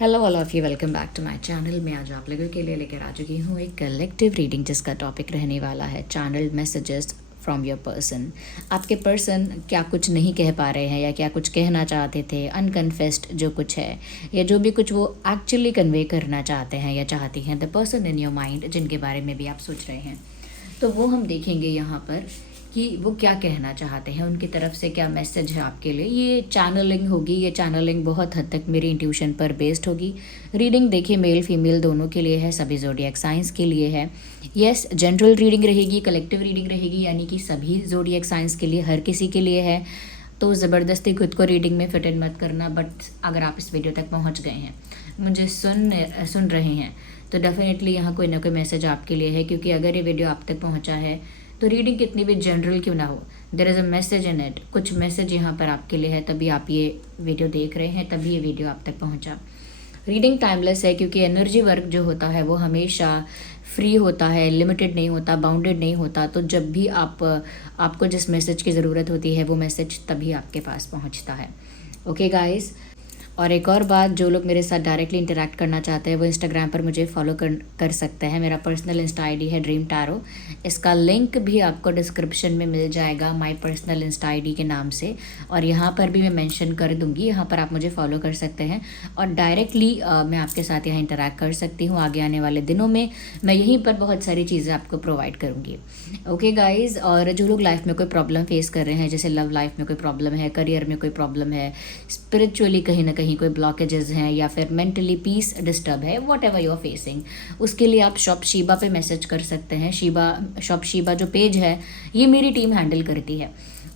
Hello all of you, welcome back to my channel. मैं आज आप लोगों के लिए लेकर आ चुकी हूँ एक कलेक्टिव रीडिंग जिसका टॉपिक रहने वाला है channel messages from your person. आपके पर्सन क्या कुछ नहीं कह पा रहे हैं या क्या कुछ कहना चाहते थे, अनकन्फेस्ड जो कुछ है या जो भी कुछ वो एक्चुअली कन्वे करना चाहते हैं या चाहती हैं, the person in your mind जिनके बारे में भी आप सोच रहे हैं, तो वो हम देखेंगे यहाँ पर कि वो क्या कहना चाहते हैं, उनकी तरफ से क्या मैसेज है आपके लिए। ये चैनलिंग होगी, ये चैनलिंग बहुत हद तक मेरी इंट्यूशन पर बेस्ड होगी। रीडिंग देखिए मेल फीमेल दोनों के लिए है, सभी ज़ोडिएक साइंस के लिए है। यस, जनरल रीडिंग रहेगी, कलेक्टिव रीडिंग रहेगी, यानी कि सभी ज़ोडिएक साइंस के लिए, हर किसी के लिए है। तो ज़बरदस्ती खुद को रीडिंग में फिट इन मत करना। बट अगर आप इस वीडियो तक पहुँच गए हैं, मुझे सुन रहे हैं, तो डेफिनेटली यहाँ कोई ना कोई मैसेज आपके लिए है। क्योंकि अगर ये वीडियो आप तक पहुँचा है तो रीडिंग कितनी भी जनरल क्यों ना हो, there is a message in it. कुछ मैसेज यहाँ पर आपके लिए है, तभी आप ये वीडियो देख रहे हैं, तभी ये वीडियो आप तक पहुँचा। रीडिंग टाइमलेस है क्योंकि एनर्जी वर्क जो होता है वो हमेशा फ्री होता है, लिमिटेड नहीं होता, बाउंडेड नहीं होता। तो जब भी आपको जिस मैसेज की ज़रूरत होती है वो मैसेज तभी आपके पास पहुँचता है। ओके गाइस, और एक और बात, जो लोग मेरे साथ डायरेक्टली इंटरेक्ट करना चाहते हैं वो इंस्टाग्राम पर मुझे फॉलो कर सकते हैं। मेरा पर्सनल इंस्टा आईडी है ड्रीम टैरो। इसका लिंक भी आपको डिस्क्रिप्शन में मिल जाएगा माय पर्सनल इंस्टा आईडी के नाम से, और यहाँ पर भी मैं मेंशन कर दूँगी। यहाँ पर आप मुझे फॉलो कर सकते हैं और डायरेक्टली मैं आपके साथ यहाँ इंटरेक्ट कर सकती हूँ। आगे आने वाले दिनों में मैं यहीं पर बहुत सारी चीज़ें आपको प्रोवाइड करूँगी। ओके गाइज़, और जो लोग लाइफ में कोई प्रॉब्लम फेस कर रहे हैं, जैसे लव लाइफ में कोई प्रॉब्लम है, करियर में कोई प्रॉब्लम है, स्पिरिचुअली कहीं ना कहीं कोई ब्लॉकेजेस हैं, या फिर मेंटली पीस डिस्टर्ब है, whatever you are facing, उसके लिए आप शॉप शीबा पे मैसेज कर सकते हैं। शॉप शीबा जो पेज है ये मेरी टीम हैंडल करती है,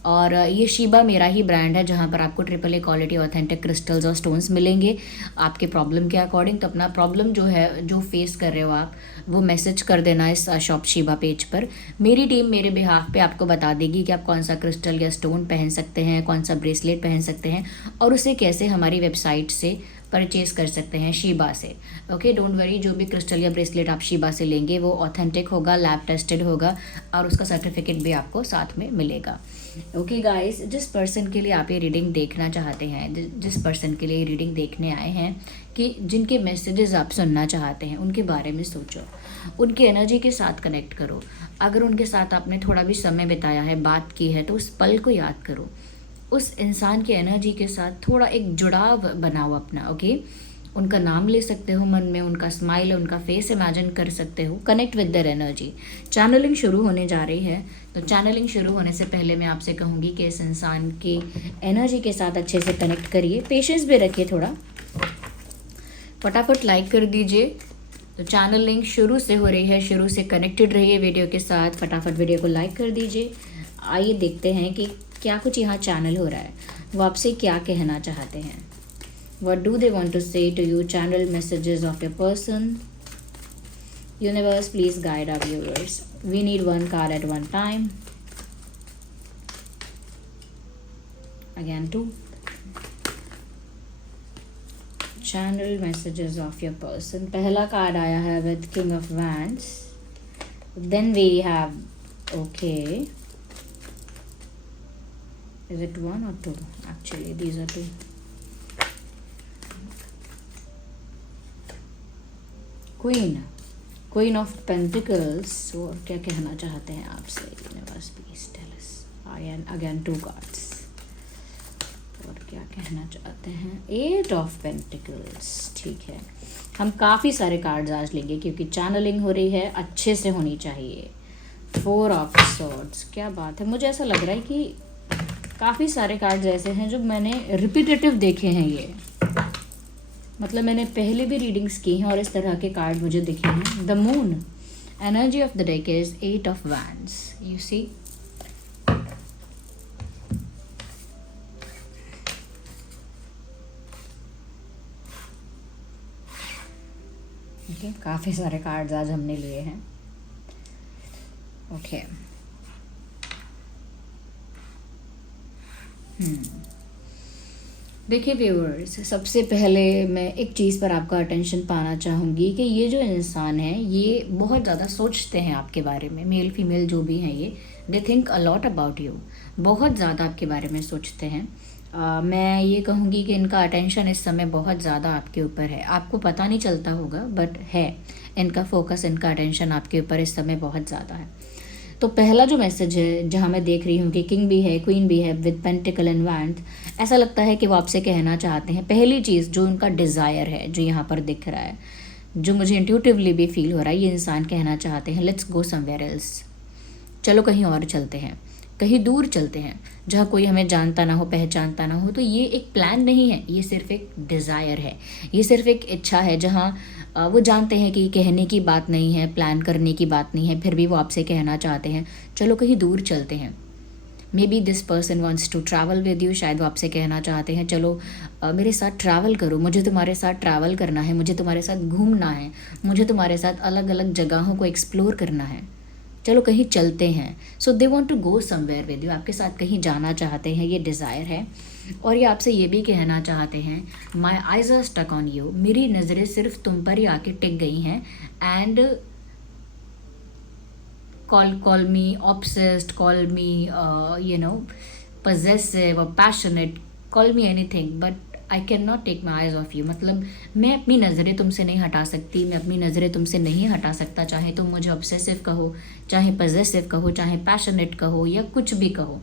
और ये शीबा मेरा ही ब्रांड है जहाँ पर आपको AAA क्वालिटी ऑथेंटिक क्रिस्टल्स और स्टोन्स मिलेंगे आपके प्रॉब्लम के अकॉर्डिंग। तो अपना प्रॉब्लम जो है, जो फेस कर रहे हो आप, वो मैसेज कर देना इस शॉप शीबा पेज पर। मेरी टीम मेरे बिहाफ पे आपको बता देगी कि आप कौन सा क्रिस्टल या स्टोन पहन सकते हैं, कौन सा ब्रेसलेट पहन सकते हैं, और उसे कैसे हमारी वेबसाइट से परचेज कर सकते हैं, शीबा से। ओके, डोंट वरी, जो भी क्रिस्टल या ब्रेसलेट आप शीबा से लेंगे वो ऑथेंटिक होगा, लैब टेस्टेड होगा, और उसका सर्टिफिकेट भी आपको साथ में मिलेगा। ओके गाइस, जिस पर्सन के लिए आप ये रीडिंग देखना चाहते हैं, जिस पर्सन के लिए ये रीडिंग देखने आए हैं, कि जिनके मैसेजेस आप सुनना चाहते हैं, उनके बारे में सोचो, उनकी एनर्जी के साथ कनेक्ट करो। अगर उनके साथ आपने थोड़ा भी समय बिताया है, बात की है, तो उस पल को याद करो, उस इंसान की एनर्जी के साथ थोड़ा एक जुड़ाव बनाओ अपना। ओके, उनका नाम ले सकते हो मन में, उनका स्माइल, उनका फेस इमेजिन कर सकते हो, connect with their energy. Channelling शुरू होने जा रही है, तो चैनलिंग शुरू होने से पहले मैं आपसे कहूँगी कि इस इंसान की एनर्जी के साथ अच्छे से कनेक्ट करिए, पेशेंस भी रखिए थोड़ा, फटाफट लाइक कर दीजिए। तो चैनलिंग शुरू से हो रही है, शुरू से कनेक्टेड रहिए वीडियो के साथ, फटाफट वीडियो को लाइक कर दीजिए। आइए देखते हैं कि क्या कुछ यहाँ चैनल हो रहा है, वो आपसे क्या कहना चाहते हैं। What do they want to say to you? Channel messages of your person. Universe, please guide our viewers. We need one card at one time. Again, two. Channel messages of your person. पहला card आया है with King of Wands. Then we have, okay. Is it one or two? Actually, these are two. Queen of pentacles. वो क्या कहना चाहते हैं आपसे, universe please tell us. Again two cards, और क्या कहना चाहते हैं, 8 ऑफ पेंटिकल्स। ठीक है, हम काफ़ी सारे कार्ड्स आज लेंगे क्योंकि चैनलिंग हो रही है, अच्छे से होनी चाहिए। 4 ऑफ सॉर्ड्स, क्या बात है, मुझे ऐसा लग रहा है कि काफ़ी सारे कार्ड्स ऐसे हैं जो मैंने रिपीटेटिव देखे हैं। ये मतलब मैंने पहले भी रीडिंग्स की हैं और इस तरह के कार्ड मुझे दिखे हैं। The moon, energy of the deck is 8 of wands. You see, okay, काफ़ी सारे कार्ड्स आज हमने लिए हैं। ओके, देखिए व्यूअर्स, सबसे पहले मैं एक चीज़ पर आपका अटेंशन पाना चाहूँगी कि ये जो इंसान है ये बहुत ज़्यादा सोचते हैं आपके बारे में। मेल फीमेल जो भी हैं, ये they think a lot about you, बहुत ज़्यादा आपके बारे में सोचते हैं। मैं ये कहूँगी कि इनका अटेंशन इस समय बहुत ज़्यादा आपके ऊपर है, आपको पता नहीं चलता होगा बट है, इनका फोकस, इनका अटेंशन आपके ऊपर इस समय बहुत ज़्यादा है। तो पहला जो मैसेज है जहाँ मैं देख रही हूँ कि किंग भी है, क्वीन भी है विद पेंटिकल एंड वैंड, ऐसा लगता है कि वो आपसे कहना चाहते हैं, पहली चीज़ जो उनका डिज़ायर है जो यहाँ पर दिख रहा है, जो मुझे इंट्यूटिवली भी फील हो रहा है, ये इंसान कहना चाहते हैं लेट्स गो समवेयर एल्स, चलो कहीं और चलते हैं, कहीं दूर चलते हैं जहाँ कोई हमें जानता ना हो, पहचानता ना हो। तो ये एक प्लान नहीं है, ये सिर्फ एक डिज़ायर है, ये सिर्फ एक इच्छा है जहाँ वो जानते हैं कि कहने की बात नहीं है, प्लान करने की बात नहीं है, फिर भी वो आपसे कहना चाहते हैं चलो कहीं दूर चलते हैं। Maybe this person wants to travel with you, शायद वो आपसे कहना चाहते हैं चलो मेरे साथ ट्रैवल करो, मुझे तुम्हारे साथ ट्रैवल करना है, मुझे तुम्हारे साथ घूमना है, मुझे तुम्हारे साथ अलग अलग जगहों को एक्सप्लोर करना है, चलो कहीं चलते हैं। So they want to go somewhere with you, आपके साथ कहीं जाना चाहते हैं, ये डिज़ायर है। और ये आपसे ये भी कहना चाहते हैं my eyes are stuck on you, मेरी नज़रें सिर्फ तुम पर ही आके टिक गई हैं, and call me obsessed, call me possessive or passionate, call me anything, but I cannot take my eyes off you। मतलब मैं अपनी नज़रें तुमसे नहीं हटा सकती, मैं अपनी नज़रें तुमसे नहीं हटा सकता, चाहे तुम मुझे ऑब्सेसिव कहो, चाहे पजेसिव कहो, चाहे पैशनेट कहो या कुछ भी कहो,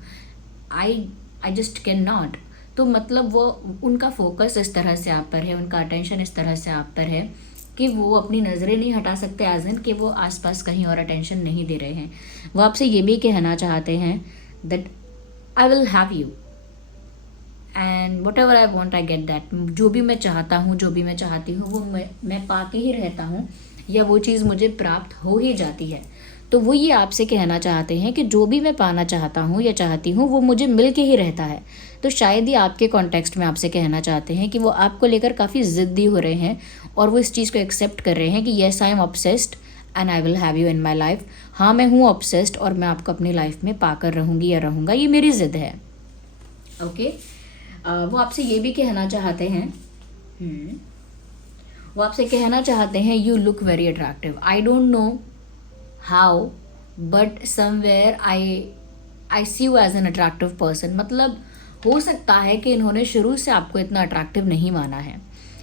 आई जस्ट कैन नॉट। तो मतलब वो उनका फोकस इस तरह से आप पर है, उनका अटेंशन इस तरह से आप पर है कि वो अपनी नज़रें नहीं हटा सकते, एज इन कि वो आसपास कहीं और अटेंशन नहीं दे रहे हैं। वो आपसे ये भी कहना चाहते हैं that I will have you and what ever I want I get that, जो भी मैं चाहता हूँ, जो भी मैं चाहती हूँ वो मैं पा के ही रहता हूँ, या वो चीज़ मुझे प्राप्त हो ही जाती है। तो वो ये आपसे कहना चाहते हैं कि जो भी मैं पाना चाहता हूँ या चाहती हूँ वो मुझे मिल के ही रहता है। तो शायद ही आपके कॉन्टेक्स्ट में आपसे कहना चाहते हैं कि वो आपको लेकर काफ़ी ज़िद्दी हो रहे हैं और वो इस चीज़ को एक्सेप्ट कर रहे हैं कि yes I am obsessed and I will have you in my life. हाँ मैं हूँ ऑब्सेस्ड और मैं आपको अपनी लाइफ में पाकर रहूँगी या रहूँगा, ये मेरी ज़िद है। ओके वो आपसे ये भी कहना चाहते हैं वो आपसे कहना चाहते हैं you look very attractive, I don't know how but somewhere I see you as an attractive person. मतलब हो सकता है कि इन्होंने शुरू से आपको इतना अट्रैक्टिव नहीं माना है,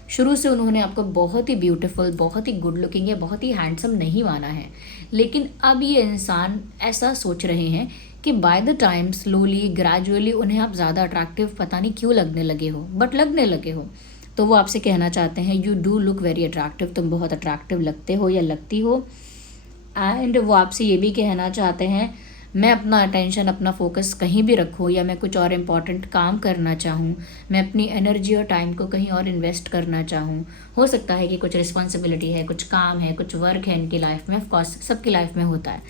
शुरू से उन्होंने आपको बहुत ही ब्यूटीफुल, बहुत ही गुड लुकिंग या बहुत ही हैंडसम नहीं माना है, लेकिन अब ये इंसान ऐसा सोच रहे हैं कि by the time slowly gradually उन्हें आप ज़्यादा अट्रैक्टिव पता नहीं क्यों लगने लगे हो, बट लगने लगे हो। तो वो आपसे कहना चाहते हैं you do look very attractive, तुम बहुत अट्रैक्टिव लगते हो या लगती हो। एंड वो आपसे ये भी कहना चाहते हैं मैं अपना अटेंशन, अपना फोकस कहीं भी रखूँ या मैं कुछ और इम्पॉर्टेंट काम करना चाहूँ, मैं अपनी एनर्जी और टाइम को कहीं और इन्वेस्ट करना चाहूँ। हो सकता है कि कुछ रिस्पॉन्सिबिलिटी है, कुछ काम है, कुछ वर्क है इनकी लाइफ में, ऑफकोर्स सबकी लाइफ में होता है।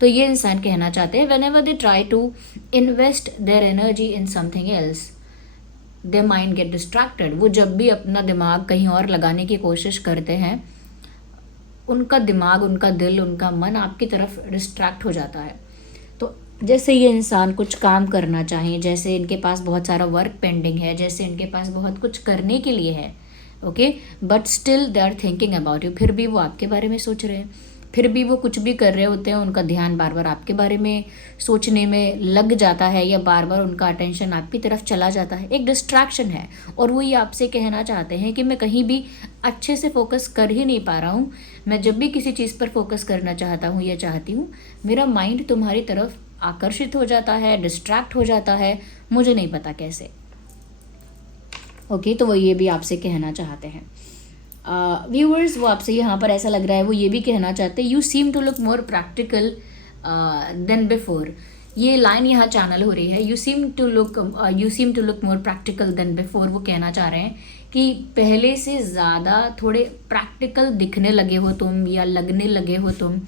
तो ये इंसान कहना चाहते हैं whenever they try to invest their energy in something else they mind get distracted. वो जब भी अपना दिमाग कहीं और लगाने की कोशिश करते हैं, उनका दिमाग, उनका दिल, उनका मन आपकी तरफ डिस्ट्रैक्ट हो जाता है। तो जैसे ये इंसान कुछ काम करना चाहें, जैसे इनके पास बहुत सारा वर्क पेंडिंग है, जैसे इनके पास बहुत कुछ करने के लिए है, okay, but still they are thinking about you, फिर भी वो आपके बारे में सोच रहे हैं, फिर भी वो कुछ भी कर रहे होते हैं, उनका ध्यान बार बार आपके बारे में सोचने में लग जाता है या बार बार उनका अटेंशन आपकी तरफ चला जाता है, एक डिस्ट्रैक्शन है। और वो ये आपसे कहना चाहते हैं कि मैं कहीं भी अच्छे से फोकस कर ही नहीं पा रहा हूँ, मैं जब भी किसी चीज़ पर फोकस करना चाहता हूँ या चाहती हूँ, मेरा माइंड तुम्हारी तरफ आकर्षित हो जाता है, डिस्ट्रैक्ट हो जाता है, मुझे नहीं पता कैसे। ओके तो वो ये भी आपसे कहना चाहते हैं। व्यूअर्स वो आपसे यहाँ पर ऐसा लग रहा है वो ये भी कहना चाहते हैं you seem to look more practical than before. ये लाइन यहाँ चैनल हो रही है, you seem to look more practical than before. वो कहना चाह रहे हैं कि पहले से ज़्यादा थोड़े प्रैक्टिकल दिखने लगे हो तुम या लगने लगे हो तुम।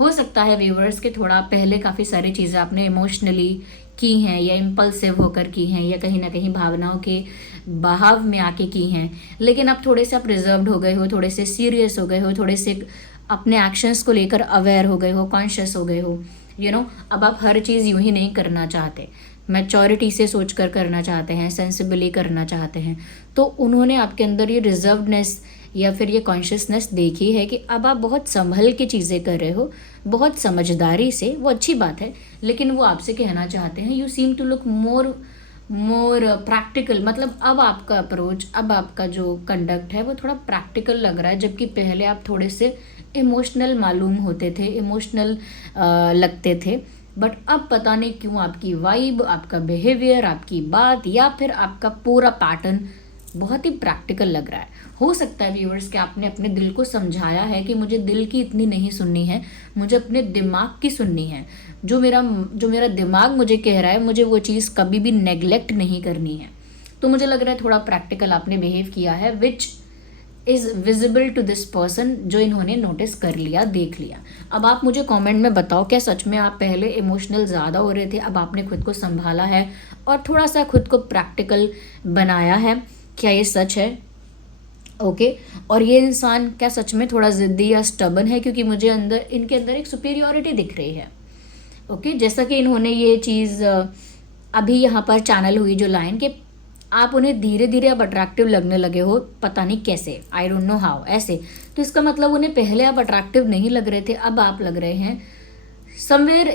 हो सकता है व्यूअर्स के थोड़ा पहले काफ़ी सारी चीज़ें आपने इमोशनली की हैं या इम्पल्सिव होकर की हैं या कहीं ना कहीं भावनाओं के बहाव में आके की हैं, लेकिन अब थोड़े से आप रिजर्व्ड हो गए हो, थोड़े से सीरियस हो गए हो, थोड़े से अपने एक्शंस को लेकर अवेयर हो गए हो, कॉन्शियस हो गए हो। अब आप हर चीज़ यूं ही नहीं करना चाहते, मैच्योरिटी से सोचकर करना चाहते हैं, सेंसिबली करना चाहते हैं। तो उन्होंने आपके अंदर ये रिजर्वडनेस या फिर ये कॉन्शियसनेस देखी है कि अब आप बहुत संभल के चीज़ें कर रहे हो, बहुत समझदारी से। वो अच्छी बात है, लेकिन वो आपसे कहना चाहते हैं you seem to look more more practical, मतलब अब आपका अप्रोच, अब आपका जो कंडक्ट है वो थोड़ा प्रैक्टिकल लग रहा है, जबकि पहले आप थोड़े से इमोशनल मालूम होते थे, इमोशनल लगते थे। बट अब पता नहीं क्यों आपकी वाइब, आपका बिहेवियर, आपकी बात या फिर आपका पूरा पैटर्न बहुत ही प्रैक्टिकल लग रहा है। हो सकता है व्यूअर्स कि आपने अपने दिल को समझाया है कि मुझे दिल की इतनी नहीं सुननी है, मुझे अपने दिमाग की सुननी है। जो मेरा दिमाग मुझे कह रहा है, मुझे वो चीज़ कभी भी नेग्लेक्ट नहीं करनी है। तो मुझे लग रहा है थोड़ा प्रैक्टिकल आपने बिहेव किया है, which is visible to this person, जो इन्होंने नोटिस कर लिया, देख लिया। अब आप मुझे कमेंट में बताओ, क्या सच में आप पहले इमोशनल ज़्यादा हो रहे थे, अब आपने खुद को संभाला है और थोड़ा सा खुद को प्रैक्टिकल बनाया है? क्या ये सच है? ओके। और ये इंसान क्या सच में थोड़ा ज़िद्दी या स्टबन है? क्योंकि मुझे इनके अंदर एक सुपीरियॉरिटी दिख रही है। ओके, जैसा कि इन्होंने ये चीज़ अभी यहाँ पर चैनल हुई जो लाइन के, आप उन्हें धीरे धीरे अब अट्रैक्टिव लगने लगे हो, पता नहीं कैसे, आई डोंट नो हाउ, ऐसे। तो इसका मतलब उन्हें पहले आप अट्रैक्टिव नहीं लग रहे थे, अब आप लग रहे हैं समवेयर।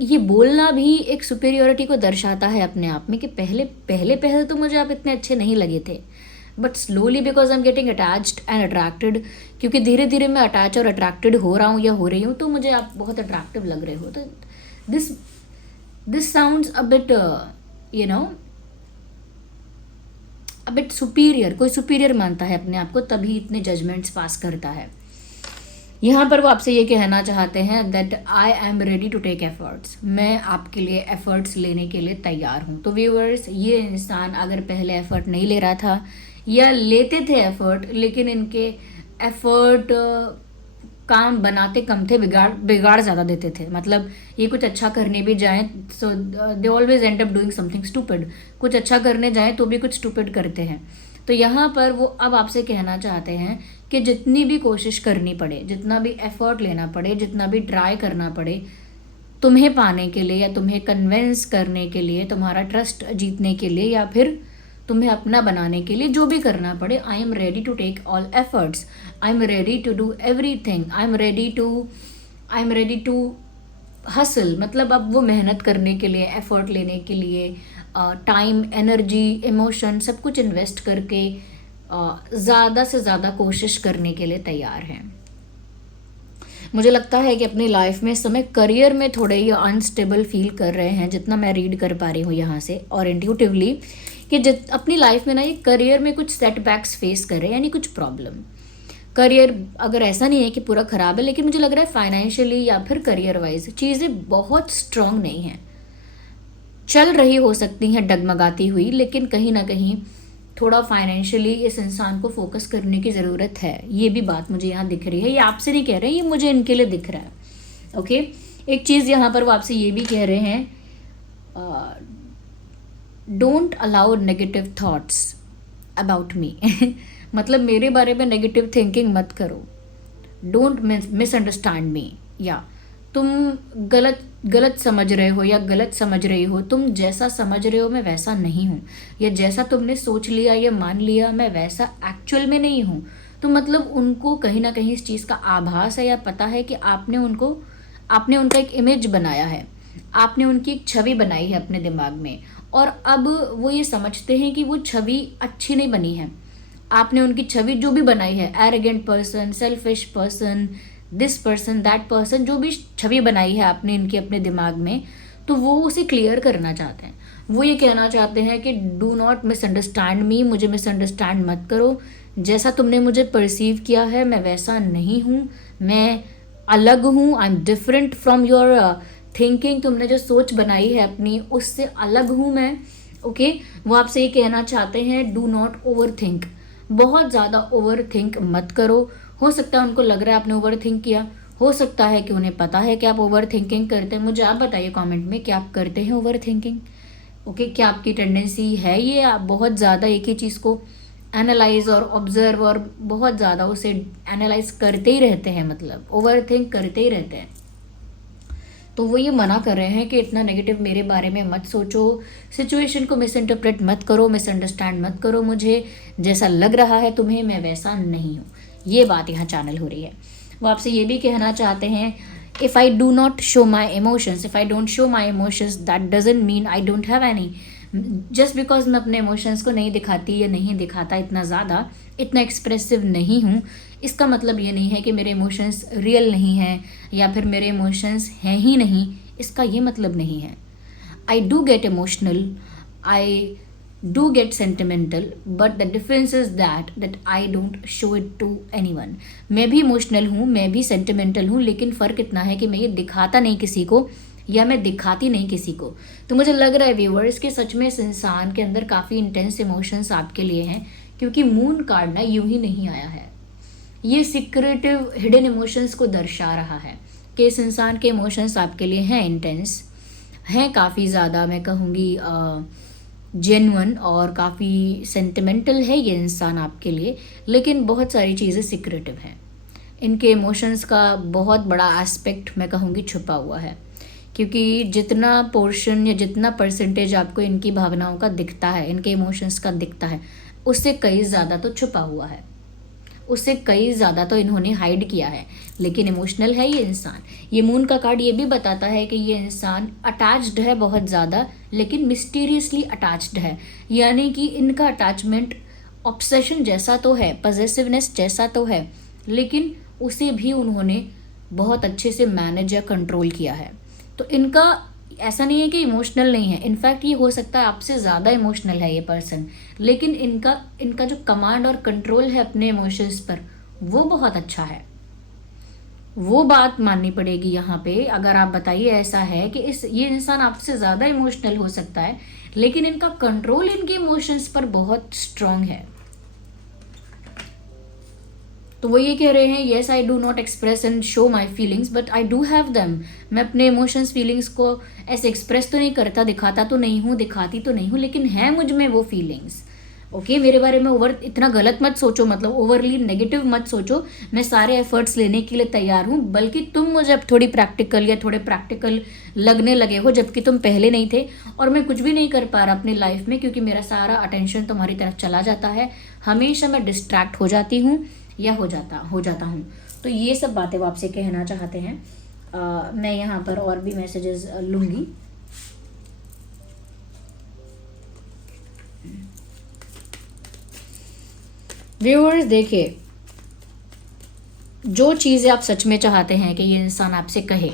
ये बोलना भी एक सुपीरियोरिटी को दर्शाता है अपने आप में कि पहले तो मुझे आप इतने अच्छे नहीं लगे थे, but slowly because I am getting attached and attracted, क्योंकि धीरे धीरे मैं अटैच और अट्रैक्टेड हो रहा हूँ या हो रही हूँ, तो मुझे आप बहुत अट्रैक्टिव लग रहे हो। तो this sounds a bit you know a bit superior. कोई सुपीरियर मानता है अपने आप को, तभी इतने जजमेंट्स पास करता है। यहाँ पर वो आपसे ये कहना चाहते हैं that I am ready to take efforts, मैं आपके लिए एफर्ट्स लेने के लिए तैयार हूँ। तो व्यूअर्स, ये इंसान अगर पहले एफर्ट नहीं ले रहा था या लेते थे एफर्ट, लेकिन इनके एफर्ट काम बनाते कम थे, बिगाड़ ज़्यादा देते थे। मतलब ये कुछ अच्छा करने भी जाएं so they always end up doing something stupid, कुछ अच्छा करने जाएं तो भी कुछ स्टूपिड करते हैं। तो यहाँ पर वो अब आपसे कहना चाहते हैं कि जितनी भी कोशिश करनी पड़े, जितना भी एफर्ट लेना पड़े, जितना भी ट्राई करना पड़े तुम्हें पाने के लिए या तुम्हें कन्विंस करने के लिए, तुम्हारा ट्रस्ट जीतने के लिए या फिर तुम्हें अपना बनाने के लिए, जो भी करना पड़े, I am ready to take all efforts, I am ready to do everything, I am ready to hustle. मतलब अब वो मेहनत करने के लिए, एफर्ट लेने के लिए, टाइम, एनर्जी, इमोशन सब कुछ इन्वेस्ट करके ज़्यादा से ज़्यादा कोशिश करने के लिए तैयार हैं। मुझे लगता है कि अपनी लाइफ में इस समय करियर में थोड़े ये अनस्टेबल फील कर रहे हैं, जितना मैं रीड कर पा रही हूँ यहाँ से और इंट्यूटिवली, कि अपनी लाइफ में ना ये करियर में कुछ सेटबैक्स फेस कर रहे हैं, यानी कुछ प्रॉब्लम। करियर अगर ऐसा नहीं है कि पूरा ख़राब है, लेकिन मुझे लग रहा है फाइनेंशियली या फिर करियर वाइज चीज़ें बहुत स्ट्रांग नहीं हैं, चल रही हो सकती हैं डगमगाती हुई, लेकिन कहीं ना कहीं थोड़ा फाइनेंशियली इस इंसान को फोकस करने की ज़रूरत है। ये भी बात मुझे यहाँ दिख रही है, ये आपसे नहीं कह रहे हैं, ये मुझे इनके लिए दिख रहा है। ओके, एक चीज़ यहाँ पर वो आपसे ये भी कह रहे हैं, don't allow negative thoughts about me मतलब मेरे बारे में नेगेटिव थिंकिंग मत करो। डोंट मिसअंडरस्टैंड मी, या तुम गलत समझ रहे हो या गलत समझ रही हो, तुम जैसा समझ रहे हो मैं वैसा नहीं हूँ, या जैसा तुमने सोच लिया या मान लिया मैं वैसा एक्चुअल में नहीं हूँ। तो मतलब उनको कहीं ना कहीं इस चीज़ का आभास है या पता है कि आपने उनका एक इमेज बनाया है, आपने उनकी एक छवि बनाई है अपने दिमाग में, और अब वो ये समझते हैं कि वो छवि अच्छी नहीं बनी है। आपने उनकी छवि जो भी बनाई है, arrogant person, selfish person, this person, that person, जो भी छवि बनाई है आपने इनके अपने दिमाग में, तो वो उसे क्लियर करना चाहते हैं। वो ये कहना चाहते हैं कि डू नॉट मिसअंडरस्टैंड मी, मुझे मिसअंडरस्टैंड मत करो, जैसा तुमने मुझे परसीव किया है मैं वैसा नहीं हूँ, मैं अलग हूँ, I am different from your thinking, तुमने जो सोच बनाई है अपनी उससे अलग हूँ मैं। ओके, वो आपसे ये कहना चाहते हैं डू नॉट ओवर थिंक, बहुत ज़्यादा ओवर थिंक मत करो। हो सकता है उनको लग रहा है आपने ओवर थिंक किया, हो सकता है कि उन्हें पता है कि आप ओवर थिंकिंग करते हैं। मुझे आप बताइए कमेंट में कि आप करते हैं ओवर थिंकिंग। ओके, क्या आपकी टेंडेंसी है ये, आप बहुत ज़्यादा एक ही चीज़ को एनालाइज और ऑब्जर्व और बहुत ज़्यादा उसे एनालाइज करते ही रहते हैं, मतलब ओवर थिंक करते ही रहते हैं। तो वो ये मना कर रहे हैं कि इतना नेगेटिव मेरे बारे में मत सोचो, सिचुएशन को मिस इंटरप्रेट मत करो, मिसअंडरस्टैंड मत करो, मुझे जैसा लग रहा है तुम्हें मैं वैसा नहीं हूँ। ये बात यहाँ चैनल हो रही है। वो आपसे ये भी कहना चाहते हैं, if I do not show my emotions, if I don't show my emotions that doesn't mean I don't have any. Just because मैं अपने इमोशंस को नहीं दिखाती या नहीं दिखाता इतना ज़्यादा, इतना एक्सप्रेसिव नहीं हूँ, इसका मतलब ये नहीं है कि मेरे इमोशंस रियल नहीं हैं या फिर मेरे इमोशंस हैं ही नहीं, इसका ये मतलब नहीं है। I do get emotional, I do get sentimental, but the difference is that I don't show it to anyone. मैं भी इमोशनल हूँ, मैं भी सेंटिमेंटल हूँ, लेकिन फ़र्क इतना है कि मैं ये दिखाता नहीं किसी को या मैं दिखाती नहीं किसी को। तो मुझे लग रहा है व्यूअर्स कि सच में इस इंसान के अंदर काफ़ी इंटेंस इमोशंस आपके लिए हैं, क्योंकि मून कार्ड ना यूं ही नहीं आया है, ये सीक्रेटिव हिडन इमोशंस को दर्शा रहा है कि इस इंसान के इमोशंस आपके लिए हैं इंटेंस, हैं काफ़ी ज़्यादा, मैं कहूँगी जेन्युइन और काफ़ी सेंटिमेंटल है ये इंसान आपके लिए, लेकिन बहुत सारी चीज़ें सीक्रेटिव हैं। इनके इमोशंस का बहुत बड़ा एस्पेक्ट मैं कहूँगी छुपा हुआ है, क्योंकि जितना पोर्शन या जितना परसेंटेज आपको इनकी भावनाओं का दिखता है, इनके इमोशंस का दिखता है, उससे कई ज़्यादा तो छुपा हुआ है, उससे कई ज़्यादा तो इन्होंने हाइड किया है। लेकिन इमोशनल है ये इंसान। ये मून का कार्ड ये भी बताता है कि ये इंसान अटैच्ड है बहुत ज़्यादा, लेकिन मिस्टीरियसली अटैच्ड है, यानी कि इनका अटैचमेंट ऑब्सेशन जैसा तो है, पजेसिवनेस जैसा तो है, लेकिन उसे भी उन्होंने बहुत अच्छे से मैनेज या कंट्रोल किया है। तो इनका ऐसा नहीं है कि इमोशनल नहीं है, इनफैक्ट ये हो सकता है आपसे ज़्यादा इमोशनल है ये पर्सन, लेकिन इनका जो कमांड और कंट्रोल है अपने इमोशंस पर, वो बहुत अच्छा है। वो बात माननी पड़ेगी यहाँ पे। अगर आप बताइए ऐसा है कि ये इंसान आपसे ज़्यादा इमोशनल हो सकता है, लेकिन इनका कंट्रोल इनके इमोशंस पर बहुत स्ट्रांग है। तो वो ये कह रहे हैं, yes I do not express and show my feelings but I do have them. मैं अपने इमोशंस फीलिंग्स को ऐसे एक्सप्रेस तो नहीं करता, दिखाता तो नहीं हूँ, दिखाती तो नहीं हूँ, लेकिन है मुझ में वो फीलिंग्स। ओके, मेरे बारे में इतना गलत मत सोचो, मतलब ओवरली नेगेटिव मत सोचो। मैं सारे एफर्ट्स लेने के लिए तैयार हूँ, बल्कि तुम मुझे अब थोड़ी प्रैक्टिकल या थोड़े प्रैक्टिकल लगने लगे हो, जबकि तुम पहले नहीं थे। और मैं कुछ भी नहीं कर पा रहा अपनी लाइफ में, क्योंकि मेरा सारा अटेंशन तुम्हारी तरफ चला जाता है, हमेशा मैं डिस्ट्रैक्ट हो जाती हूँ या हो जाता हूँ। तो ये सब बातें वो आपसे कहना चाहते हैं। मैं यहाँ पर और भी मैसेजेस लूँगी। व्यूअर्स देखिए, जो चीज़ें आप सच में चाहते हैं कि ये इंसान आपसे कहे,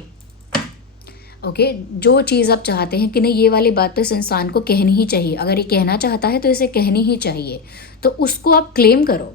ओके, जो चीज़ आप चाहते हैं कि नहीं ये वाली बात तो इस इंसान को कहनी ही चाहिए, अगर ये कहना चाहता है तो इसे कहनी ही चाहिए, तो उसको आप क्लेम करो।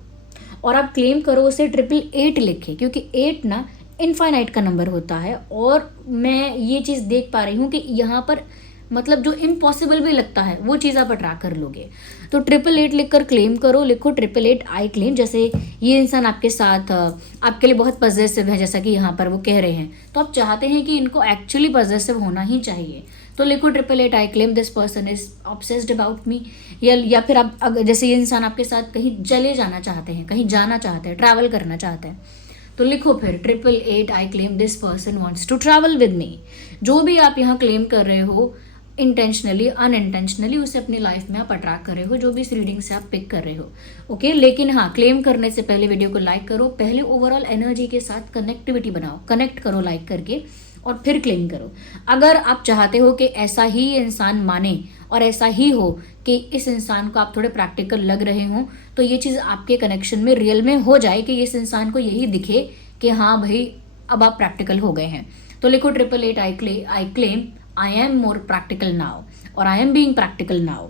और आप क्लेम करो उसे 888 लिखे, क्योंकि 8 ना इनफाइनाइट का नंबर होता है। और मैं ये चीज़ देख पा रही हूँ कि यहाँ पर मतलब जो इम्पॉसिबल भी लगता है वो चीज़ आप अट्रैक्ट कर लोगे। तो 888 लिखकर क्लेम करो, लिखो 888 आई क्लेम। जैसे ये इंसान आपके साथ आपके लिए बहुत पॉजिटिव है, जैसा कि यहाँ पर वो कह रहे हैं, तो आप चाहते हैं कि इनको एक्चुअली पॉजिटिव होना ही चाहिए, तो लिखो 888 I claim this person is obsessed about me. या फिर आप जैसे ये इंसान आपके साथ कहीं चले जाना चाहते हैं, कहीं जाना चाहते हैं, ट्रैवल करना चाहते हैं, तो लिखो फिर 888 I claim this person wants to travel with me. जो भी आप यहाँ क्लेम कर रहे हो, इंटेंशनली अनइंटेंशनली उसे अपनी लाइफ में आप अट्रैक्ट कर रहे हो, जो भी इस रीडिंग से आप पिक कर रहे हो। ओके, लेकिन हाँ, क्लेम करने से पहले वीडियो को लाइक करो, पहले ओवरऑल एनर्जी के साथ कनेक्टिविटी बनाओ, कनेक्ट करो लाइक करके, और फिर क्लेम करो। अगर आप चाहते हो कि ऐसा ही इंसान माने और ऐसा ही हो कि इस इंसान को आप थोड़े प्रैक्टिकल लग रहे हो, तो ये चीज़ आपके कनेक्शन में रियल में हो जाए कि इस इंसान को यही दिखे कि हाँ भाई अब आप प्रैक्टिकल हो गए हैं, तो लिखो 888 I claim I am more practical now और I am being practical now.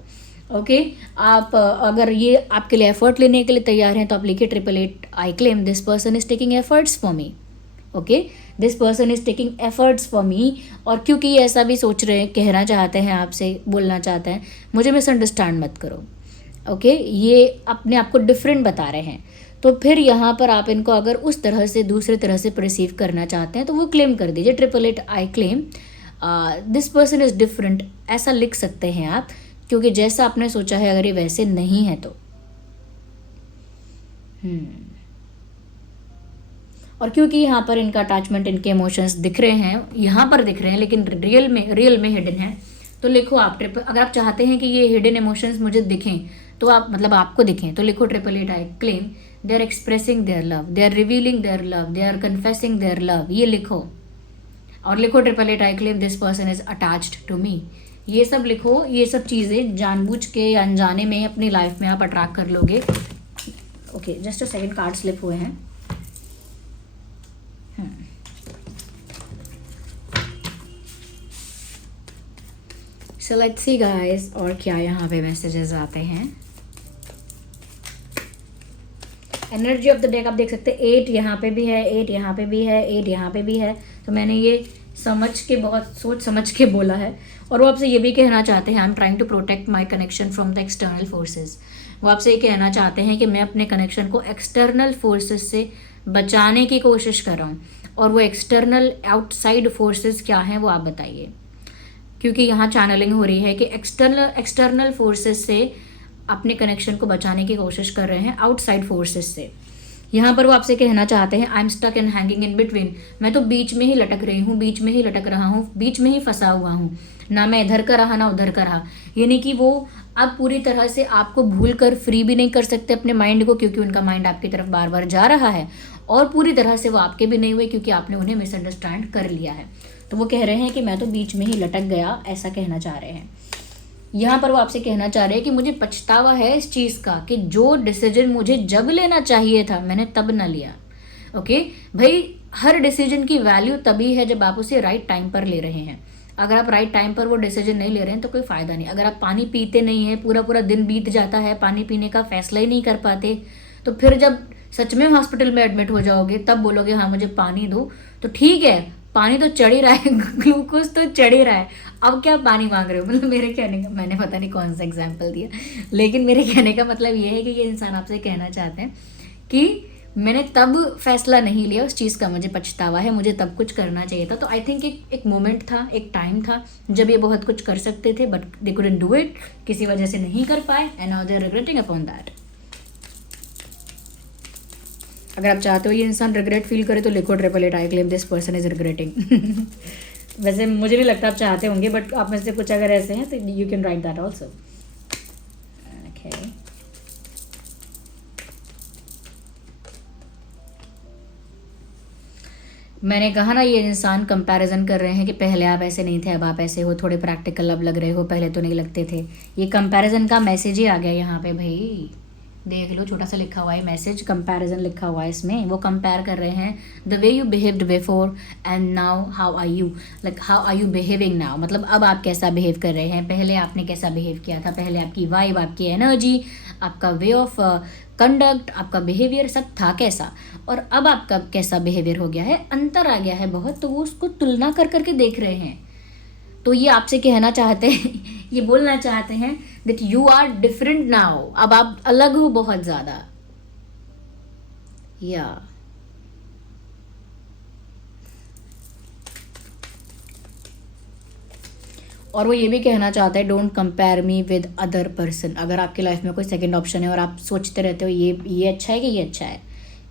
Okay, आप अगर ये आपके लिए एफर्ट लेने के लिए तैयार हैं तो आप लिखिए 888 I claim this person is taking efforts for me. Okay, this person is taking efforts for me. और क्योंकि ये ऐसा भी सोच रहे हैं, कहना चाहते हैं, आपसे बोलना चाहते हैं, मुझे मिसअंडरस्टैंड मत करो। ओके, ये अपने आप को डिफरेंट बता रहे हैं, तो फिर यहाँ पर आप इनको अगर उस तरह से दूसरे तरह से परसीव करना चाहते हैं तो वो क्लेम कर दीजिए 888 I claim this person is different, ऐसा लिख सकते हैं आप, क्योंकि जैसा आपने सोचा है अगर ये वैसे नहीं है तो और क्योंकि यहाँ पर इनका अटैचमेंट, इनके इमोशंस दिख रहे हैं, यहाँ पर दिख रहे हैं, लेकिन रियल में हिडन है, तो लिखो आप अगर आप चाहते हैं कि ये हिडन इमोशंस मुझे दिखें, तो आप मतलब आपको दिखें, तो लिखो 888 I claim they are expressing their love, they are revealing their love, they are confessing their love, ये लिखो। और लिखो 888 I claim this person is attached to me, ये सब लिखो, ये सब चीज़ें जानबूझ के या अनजाने में अपनी लाइफ में आप अट्रैक्ट कर लोगे। Okay, just a second, card slip हुए हैं। सो लेट्स सी गाइस, और क्या यहाँ पे मैसेजेस आते हैं। एनर्जी ऑफ द डेक आप देख सकते हैं 8 यहाँ पे भी है, 8 यहाँ पे भी है, 8 यहाँ पे भी है। तो मैंने ये समझ के, बहुत सोच समझ के बोला है। और वो आपसे ये भी कहना चाहते हैं, I am trying to protect my connection from the external forces. वो आपसे ये कहना चाहते हैं कि मैं अपने कनेक्शन को एक्सटर्नल फोर्सेज से बचाने की कोशिश कर रहा हूँ। और वो एक्सटर्नल आउटसाइड फोर्सेज क्या हैं वो आप बताइए, क्योंकि यहाँ चैनलिंग हो रही है कि एक्सटर्नल फोर्सेज से अपने कनेक्शन को बचाने की कोशिश कर रहे हैं आउटसाइड फोर्सेस से। यहाँ पर वो आपसे कहना चाहते हैं, I am stuck and hanging in between. मैं तो बीच में ही लटक रही हूँ, बीच में ही लटक रहा हूँ, बीच में ही फंसा हुआ हूँ, ना मैं इधर का रहा ना उधर का रहा। यानी कि वो अब पूरी तरह से आपको भूल कर फ्री भी नहीं कर सकते अपने माइंड को, क्योंकि उनका माइंड आपकी तरफ बार बार जा रहा है। और पूरी तरह से वो आपके भी नहीं हुए, क्योंकि आपने उन्हें मिसअंडरस्टैंड कर लिया है। तो वो कह रहे हैं कि मैं तो बीच में ही लटक गया, ऐसा कहना चाह रहे हैं। यहाँ पर वो आपसे कहना चाह रहे हैं कि मुझे पछतावा है इस चीज़ का कि जो डिसीजन मुझे जब लेना चाहिए था मैंने तब ना लिया। ओके भाई, हर डिसीजन की वैल्यू तभी है जब आप उसे राइट टाइम पर ले रहे हैं। अगर आप राइट टाइम पर वो डिसीजन नहीं ले रहे हैं तो कोई फ़ायदा नहीं। अगर आप पानी पीते नहीं हैं, पूरा पूरा दिन बीत जाता है, पानी पीने का फैसला ही नहीं कर पाते, तो फिर जब सच में हॉस्पिटल में एडमिट हो जाओगे तब बोलोगे हाँ मुझे पानी दो। तो ठीक है, पानी तो चढ़ ही रहा है, ग्लूकोज तो चढ़ ही रहा है, अब क्या पानी मांग रहे हो। मतलब मेरे कहने का, मैंने पता नहीं कौन सा एग्जाम्पल दिया, लेकिन मेरे कहने का मतलब ये है कि ये इंसान आपसे कहना चाहते हैं कि मैंने तब फैसला नहीं लिया, उस चीज़ का मुझे पछतावा है, मुझे तब कुछ करना चाहिए था। तो आई थिंक एक मोमेंट था, एक टाइम था जब ये बहुत कुछ कर सकते थे, but they couldn't do it, किसी वजह से नहीं कर पाए, and now they are regretting upon that. अगर आप चाहते हो ये इंसान रिग्रेट फील करे तो लिखो 888 I claim this person is regretting. वैसे मुझे नहीं लगता आप चाहते होंगे, बट आप में से कुछ अगर ऐसे हैं तो you can write that also. Okay, मैंने कहा ना ये इंसान कंपैरिजन कर रहे हैं कि पहले आप ऐसे नहीं थे, अब आप ऐसे हो, थोड़े प्रैक्टिकल अब लग रहे हो, पहले तो नहीं लगते थे। ये कंपैरिजन का मैसेज ही आ गया यहाँ पे भाई, देख लो, छोटा सा लिखा हुआ है मैसेज, कंपैरिजन लिखा हुआ है इसमें। वो कंपेयर कर रहे हैं the way you behaved before and now how are you, like how are you behaving now, मतलब अब आप कैसा बिहेव कर रहे हैं, पहले आपने कैसा बिहेव किया था, पहले आपकी वाइब, आपकी एनर्जी, आपका वे ऑफ कंडक्ट, आपका बिहेवियर सब था कैसा, और अब आपका कैसा बिहेवियर हो गया है, अंतर आ गया है बहुत। तो वो उसको तुलना कर करके देख रहे हैं। तो ये आपसे कहना चाहते हैं, ये बोलना चाहते हैं that you are different now, अब आप अलग हो बहुत ज़्यादा। या और वो ये भी कहना चाहता है don't compare me with other person. अगर आपकी लाइफ में कोई सेकंड ऑप्शन है और आप सोचते रहते हो ये अच्छा है कि ये अच्छा है,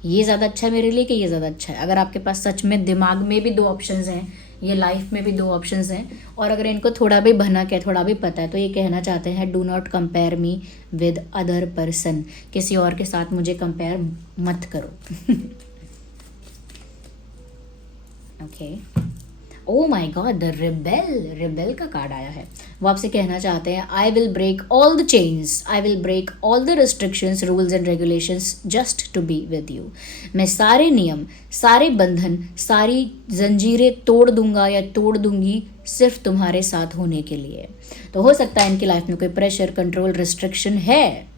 ये ज़्यादा अच्छा है मेरे लिए कि ये ज़्यादा अच्छा है, अगर आपके पास सच में दिमाग में भी 2 ऑप्शंस हैं, ये लाइफ में भी 2 ऑप्शंस हैं, और अगर इनको थोड़ा भी भनक है, थोड़ा भी पता है, तो ये कहना चाहते हैं do not compare me with other person, किसी और के साथ मुझे कंपेयर मत करो। Okay, oh my god, the rebel का कार्ड आया है। वो आपसे कहना चाहते हैं I will break all the chains, I will break all the restrictions, rules and regulations just to be with you. मैं सारे नियम, सारे बंधन, सारी जंजीरें तोड़ दूंगा या तोड़ दूंगी सिर्फ तुम्हारे साथ होने के लिए। तो हो सकता है इनकी लाइफ में कोई प्रेशर, कंट्रोल, रिस्ट्रिक्शन है,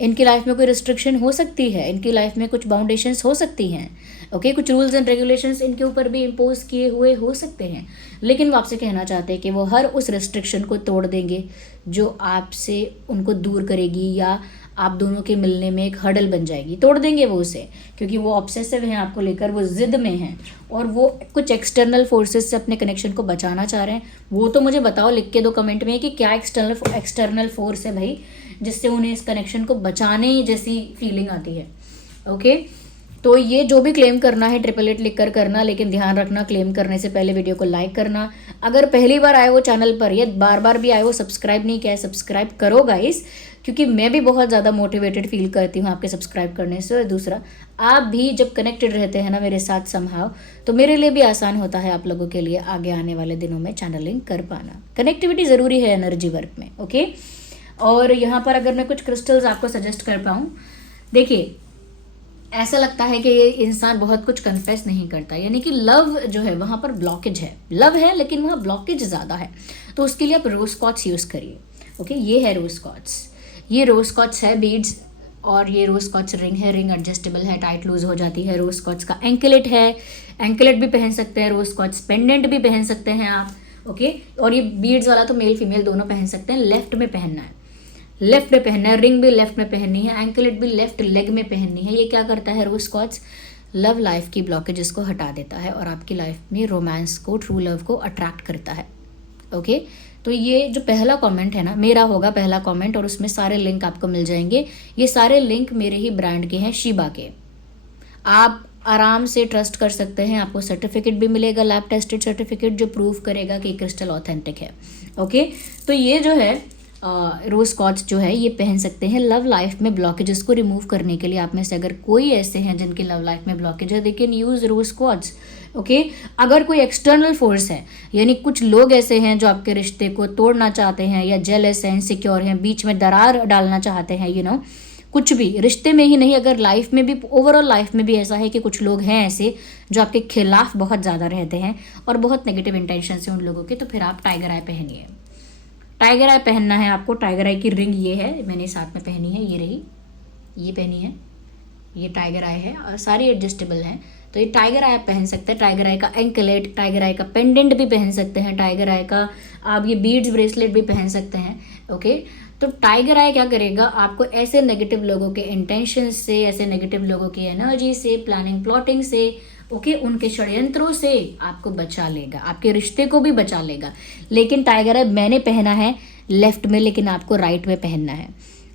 इनकी लाइफ में कोई रिस्ट्रिक्शन हो सकती है, इनकी लाइफ में कुछ बाउंडेशंस हो सकती हैं। ओके, कुछ रूल्स एंड रेगुलेशंस इनके ऊपर भी इम्पोज किए हुए हो सकते हैं, लेकिन वो आपसे कहना चाहते हैं कि वो हर उस रिस्ट्रिक्शन को तोड़ देंगे जो आपसे उनको दूर करेगी या आप दोनों के मिलने में एक हर्डल बन जाएगी। तोड़ देंगे वो उसे, क्योंकि वो ऑब्सेसिव हैं आपको लेकर, वो जिद में हैं, और वो कुछ एक्सटर्नल फोर्सेस से अपने कनेक्शन को बचाना चाह रहे हैं। वो तो मुझे बताओ, लिख के दो कमेंट में कि क्या एक्सटर्नल फोर्स है भाई जिससे उन्हें इस कनेक्शन को बचाने जैसी फीलिंग आती है। ओके, तो ये जो भी क्लेम करना है 888 लिख कर करना, लेकिन ध्यान रखना क्लेम करने से पहले वीडियो को लाइक करना। अगर पहली बार आए हो चैनल पर या बार बार भी आए हो, सब्सक्राइब नहीं किया है, सब्सक्राइब करो गाइस, क्योंकि मैं भी बहुत ज़्यादा मोटिवेटेड फील करती हूँ आपके सब्सक्राइब करने से। और दूसरा, आप भी जब कनेक्टेड रहते हैं ना मेरे साथ समहाउ, तो मेरे लिए भी आसान होता है आप लोगों के लिए आगे आने वाले दिनों में चैनलिंग कर पाना। कनेक्टिविटी ज़रूरी है एनर्जी वर्क में, ओके। और यहाँ पर अगर मैं कुछ क्रिस्टल्स आपको सजेस्ट कर पाऊँ, देखिए ऐसा लगता है कि ये इंसान बहुत कुछ कन्फेस नहीं करता, यानी कि लव जो है वहाँ पर ब्लॉकेज है, लव है लेकिन वहाँ ब्लॉकेज ज़्यादा है। तो उसके लिए आप रोज कॉट्स यूज़ करिए, ओके। ये है रोज कॉट्स, ये रोज कॉट्स है बीड्स, और ये रोज कॉट्स रिंग है, रिंग एडजस्टेबल है, टाइट लूज हो जाती है। रोज कॉट्स का एंकलेट है, एंकलेट भी पहन सकते हैं, रोज कॉट्स पेंडेंट भी पहन सकते हैं आप, ओके। और ये बीड्स वाला तो मेल फीमेल दोनों पहन सकते हैं। लेफ्ट में पहनना है, लेफ्ट में पहनना है, रिंग भी लेफ्ट में पहननी है, एंकलेट भी लेफ्ट लेग में पहननी है। ये क्या करता है रोज कॉट्स, लव लाइफ की ब्लॉकेजेस को हटा देता है और आपकी लाइफ में रोमांस को, ट्रू लव को अट्रैक्ट करता है, ओके। तो ये जो पहला कमेंट है ना, मेरा होगा पहला कमेंट, और उसमें सारे लिंक आपको मिल जाएंगे। ये सारे लिंक मेरे ही ब्रांड के हैं, शिबा के। आप आराम से ट्रस्ट कर सकते हैं, आपको सर्टिफिकेट भी मिलेगा, लैब टेस्टेड सर्टिफिकेट, जो प्रूव करेगा कि क्रिस्टल ऑथेंटिक है, ओके। तो ये जो है रोज कॉट्स जो है ये पहन सकते हैं लव लाइफ में ब्लॉकेजेस को रिमूव करने के लिए। आप में से अगर कोई ऐसे हैं जिनकी लव लाइफ में ब्लॉकेज है, they can use rose quartz, okay. अगर कोई एक्सटर्नल फोर्स है, यानी कुछ लोग ऐसे हैं जो आपके रिश्ते को तोड़ना चाहते हैं, या जेलस हैं, इनसिक्योर हैं, बीच में दरार डालना चाहते हैं, यू नो, कुछ भी रिश्ते में ही नहीं, अगर लाइफ में भी, ओवरऑल लाइफ में भी ऐसा है कि कुछ लोग हैं ऐसे जो आपके खिलाफ बहुत ज़्यादा रहते हैं और बहुत नेगेटिव इंटेंशन से उन लोगों के, तो फिर आप टाइगर आई पहनिए। टाइगर आई पहनना है आपको। टाइगर आई की रिंग ये है, मैंने साथ में पहनी है, ये रही, ये पहनी है, ये टाइगर आई है, और सारी एडजस्टेबल हैं। तो ये टाइगर आई आप पहन सकते हैं। टाइगर आई का एंकलेट, टाइगर आई का पेंडेंट भी पहन सकते हैं, टाइगर आई का आप ये बीड्स ब्रेसलेट भी पहन सकते हैं, ओके। तो टाइगर आई क्या करेगा, आपको ऐसे नेगेटिव लोगों के इंटेंशन से, ऐसे नेगेटिव लोगों की एनर्जी से, प्लानिंग प्लॉटिंग से, ओके, उनके षड्यंत्रों से आपको बचा लेगा, आपके रिश्ते को भी बचा लेगा। लेकिन टाइगर आई मैंने पहना है लेफ्ट में, लेकिन आपको राइट में पहनना है,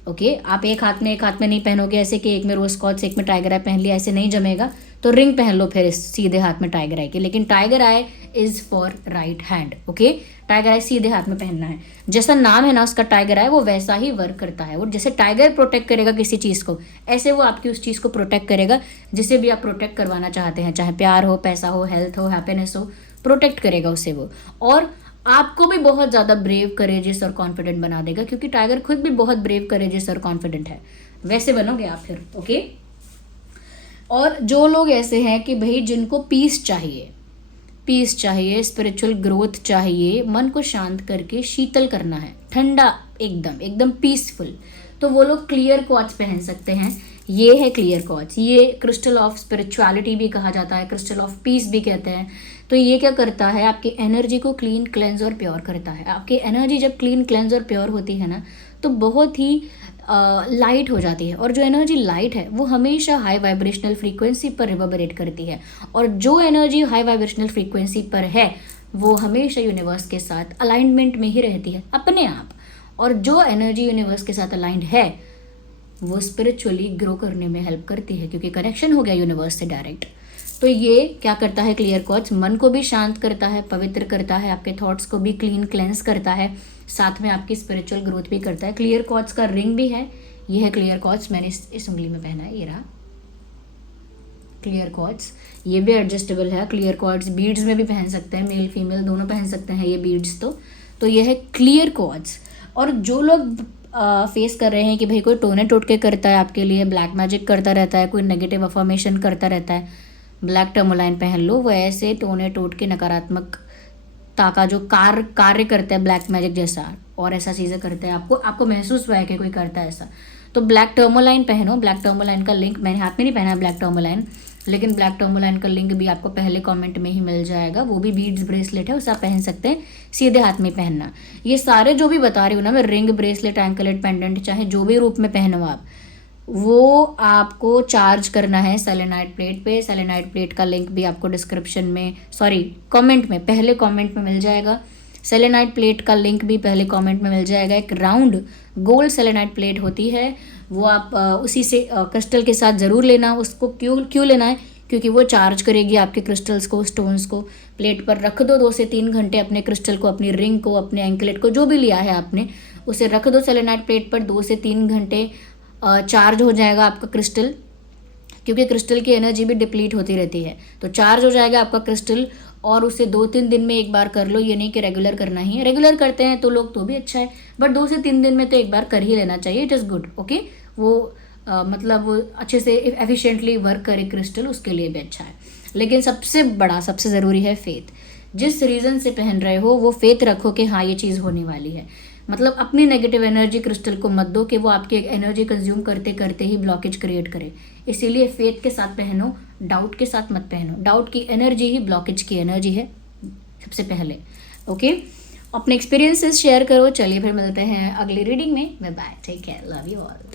ओके। आप एक हाथ में नहीं पहनोगे, ऐसे कि एक में रोज कॉट्स एक में टाइगर आई पहन लिया, ऐसे नहीं जमेगा। तो रिंग पहन लो फिर सीधे हाथ में टाइगर आई के, लेकिन tiger eye is for right hand, okay. Tiger eye सीधे हाथ में पहनना है। जैसा नाम है ना उसका टाइगर आई, वो वैसा ही वर्क करता है। वो जैसे टाइगर प्रोटेक्ट करेगा किसी चीज़ को, ऐसे वो आपकी उस चीज़ को प्रोटेक्ट करेगा जिसे भी आप प्रोटेक्ट करवाना चाहते हैं, चाहे प्यार हो, पैसा हो, हेल्थ हो, हैप्पीनेस हो, प्रोटेक्ट करेगा उससे वो। और आपको भी बहुत ज़्यादा ब्रेव, करेजियस और कॉन्फिडेंट बना देगा, क्योंकि टाइगर खुद भी बहुत ब्रेव, करेजियस और कॉन्फिडेंट है। वैसे बनोगे आप फिर, ओके। और जो लोग ऐसे हैं कि भाई जिनको पीस चाहिए, पीस चाहिए, स्पिरिचुअल ग्रोथ चाहिए, मन को शांत करके शीतल करना है, ठंडा, एकदम एकदम पीसफुल, तो वो लोग क्लियर क्वार्ट्ज पहन सकते हैं। ये है क्लियर क्वार्ट्ज, ये क्रिस्टल ऑफ स्पिरिचुअलिटी भी कहा जाता है, क्रिस्टल ऑफ पीस भी कहते हैं। तो ये क्या करता है, आपकी एनर्जी को क्लीन, क्लेंज और प्योर करता है। आपकी एनर्जी जब क्लीन, क्लेंज और प्योर होती है ना, तो बहुत ही लाइट हो जाती है। और जो एनर्जी लाइट है वो हमेशा हाई वाइब्रेशनल फ्रीक्वेंसी पर रिवर्बरेट करती है, और जो एनर्जी हाई वाइब्रेशनल फ्रीक्वेंसी पर है वो हमेशा यूनिवर्स के साथ अलाइनमेंट में ही रहती है अपने आप। और जो एनर्जी यूनिवर्स के साथ अलाइंड है वो स्पिरिचुअली ग्रो करने में हेल्प करती है, क्योंकि कनेक्शन हो गया यूनिवर्स से डायरेक्ट। तो ये क्या करता है, क्लियर क्वार्ट्ज मन को भी शांत करता है, पवित्र करता है, आपके थॉट्स को भी क्लीन, क्लेंस करता है, साथ में आपकी स्पिरिचुअल ग्रोथ भी करता है। क्लियर क्वार्ट्ज का रिंग भी है, ये है क्लियर क्वार्ट्ज, मैंने इस उंगली में पहना है, ये रहा क्लियर क्वार्ट्ज। ये भी एडजस्टेबल है। क्लियर क्वार्ट्ज बीड्स में भी पहन सकते हैं, मेल फीमेल दोनों पहन सकते हैं ये बीड्स। तो ये है क्लियर क्वार्ट्ज। और जो लोग फेस कर रहे हैं कि भाई कोई टोने टोटके करता है आपके लिए, ब्लैक मैजिक करता रहता है, कोई नेगेटिव अफर्मेशन करता रहता है, ब्लैक टर्मोलाइन पहन लो। वो ऐसे टोने टोटके नकारात्मकता का जो कार्य करता है ब्लैक मैजिक जैसा, और ऐसा चीज़ें करते हैं, आपको महसूस हुआ है कि कोई करता है ऐसा, तो ब्लैक टर्मोलाइन पहनो। ब्लैक टर्मोलाइन का लिंक मैंने हाथ में नहीं पहना है ब्लैक टर्मोलाइन, लेकिन ब्लैक टर्मोलाइन का लिंक भी आपको पहले कमेंट में ही मिल जाएगा। वो भी बीड्स ब्रेसलेट है, उसे आप पहन सकते हैं, सीधे हाथ में पहनना। ये सारे जो भी बता रही हूँ ना मैं, रिंग, ब्रेसलेट, एंकलेट, पेंडेंट, चाहे जो भी रूप में पहनो आप, वो आपको चार्ज करना है सेलेनाइट प्लेट पे। सेलेनाइट प्लेट का लिंक भी आपको डिस्क्रिप्शन में, कमेंट में, पहले कमेंट में मिल जाएगा। सेलेनाइट प्लेट का लिंक भी पहले कमेंट में मिल जाएगा। एक राउंड गोल्ड सेलेनाइट प्लेट होती है, वो आप उसी से क्रिस्टल के साथ ज़रूर लेना। उसको क्यों लेना है, क्योंकि वो चार्ज करेगी आपके क्रिस्टल्स को, स्टोन्स को। प्लेट पर रख दो 2 से 3 घंटे अपने क्रिस्टल को, अपनी रिंग को, अपने एंकलेट को, जो भी लिया है आपने, उसे रख दो सेलेनाइड प्लेट पर, 2 से 3 घंटे चार्ज हो जाएगा आपका क्रिस्टल, क्योंकि क्रिस्टल की एनर्जी भी डिप्लीट होती रहती है, तो चार्ज हो जाएगा आपका क्रिस्टल। और उसे 2-3 दिन में एक बार कर लो, ये नहीं कि रेगुलर करना ही है। रेगुलर करते हैं तो लोग तो भी अच्छा है, बट 2 से 3 दिन में तो एक बार कर ही लेना चाहिए, इट इज़ गुड। ओके, वो मतलब वो अच्छे से एफिशिएंटली वर्क करे क्रिस्टल, उसके लिए भी अच्छा है। लेकिन सबसे बड़ा, सबसे ज़रूरी है फेथ। जिस रीज़न से पहन रहे हो वो फेथ रखो कि हाँ ये चीज़ होने वाली है। मतलब अपनी नेगेटिव एनर्जी क्रिस्टल को मत दो कि वो आपकी एनर्जी कंज्यूम करते करते ही ब्लॉकेज क्रिएट करे। इसीलिए फेथ के साथ पहनो, डाउट के साथ मत पहनो। डाउट की एनर्जी ही ब्लॉकेज की एनर्जी है सबसे पहले। ओके, अपने एक्सपीरियंसेस शेयर करो। चलिए फिर मिलते हैं अगली रीडिंग में। Bye bye, take care, love you all.